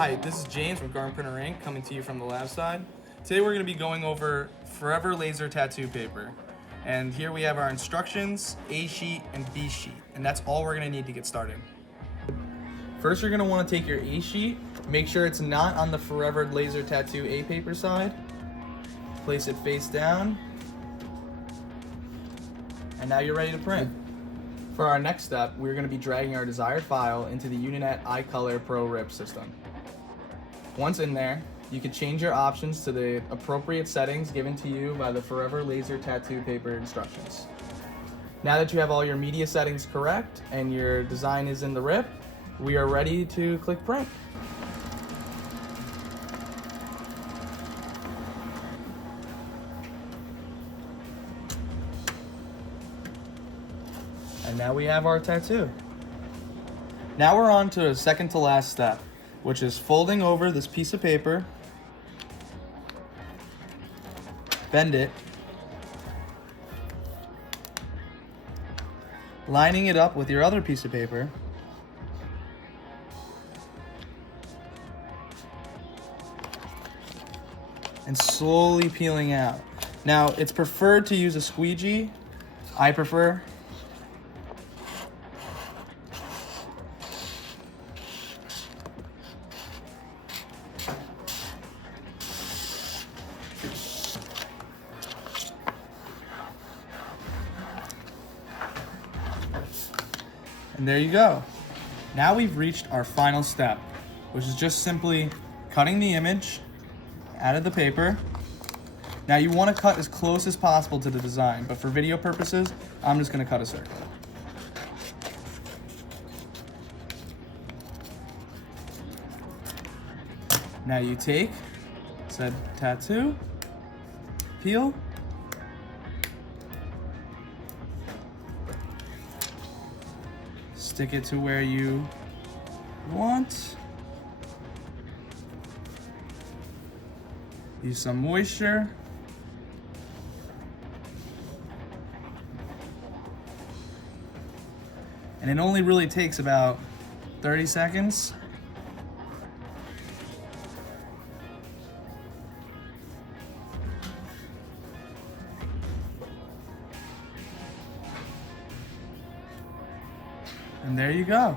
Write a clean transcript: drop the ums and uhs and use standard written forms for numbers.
Hi, this is James from Garden Printer Inc. coming to you from the lab side. Today we're going to be going over Forever Laser Tattoo Paper. And here we have our instructions, A sheet and B sheet. And that's all we're going to need to get started. First, you're going to want to take your A sheet, make sure it's not on the Forever Laser Tattoo A paper side. Place it face down. And now you're ready to print. For our next step, we're going to be dragging our desired file into the Uninet iColor Pro RIP system. Once in there, you can change your options to the appropriate settings given to you by the Forever Laser Tattoo Paper instructions. Now that you have all your media settings correct and your design is in the RIP, we are ready to click print. And now we have our tattoo. Now we're on to the second to last step, which is folding over this piece of paper, bend it, lining it up with your other piece of paper, and slowly peeling out. Now, it's preferred to use a squeegee. I prefer. And there you go. Now we've reached our final step, which is just simply cutting the image out of the paper. Now you want to cut as close as possible to the design, but for video purposes, I'm just going to cut a circle. Now you take said tattoo, peel, stick it to where you want. Use some moisture. And it only really takes about 30 seconds. And there you go.